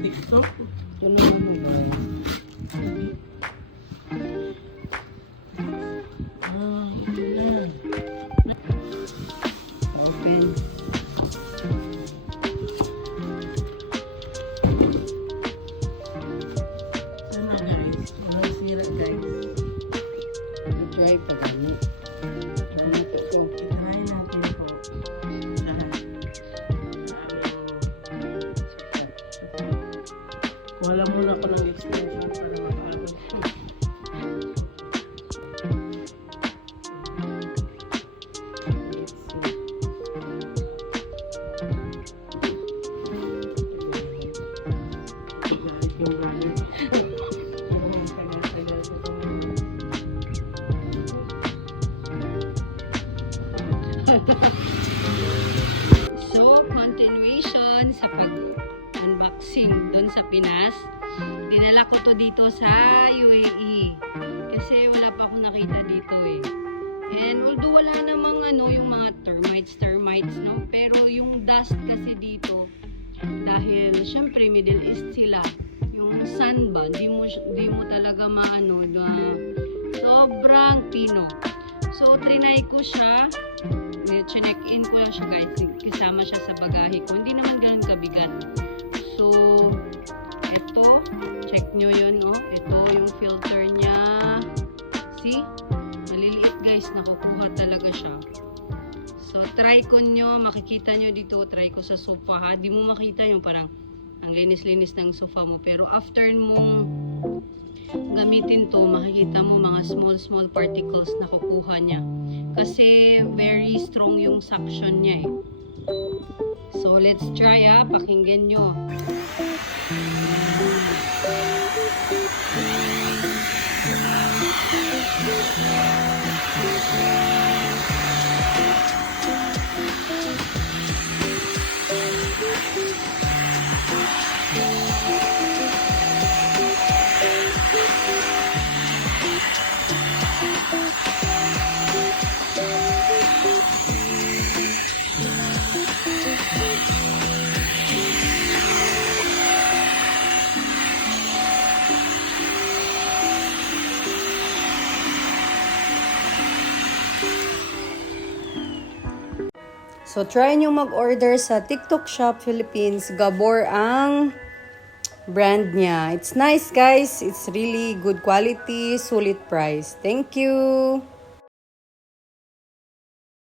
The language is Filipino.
TikTok. Ito na lang. Ito na. Open. Sana guys. Walang sira guys. I-try pa gani. Gamit ito. Try natin po. Wala muna ako ng extension para makaabot. So, continuation sa pag-unboxing doon sa Pinas. Dinala ko to dito sa UAE. Kasi wala pa akong nakita dito eh. And although wala namang yung mga termites, no? Pero yung dust kasi dito, dahil syempre Middle East sila, yung sun ba, di mo talaga maano na sobrang pino. So, trinay ko siya. Chinek in ko lang siya guys. Kasama siya sa bagahe ko. Hindi naman ganun kabigat. So, ito. Check nyo yun, oh. Ito yung filter niya. See? Maliliit guys. Nakukuha talaga siya. So, try ko nyo. Makikita nyo dito. Try ko sa sofa ha. Di mo makita yung parang ang linis-linis ng sofa mo. Pero after mo gamitin to, makikita mo mga small particles na kukuha niya. Kasi very strong yung suction niya eh. So, let's try ha. Pakinggan nyo. So, try nyo mag-order sa TikTok Shop Philippines. Gabor ang brand niya. It's nice, guys. It's really good quality, sulit price. Thank you!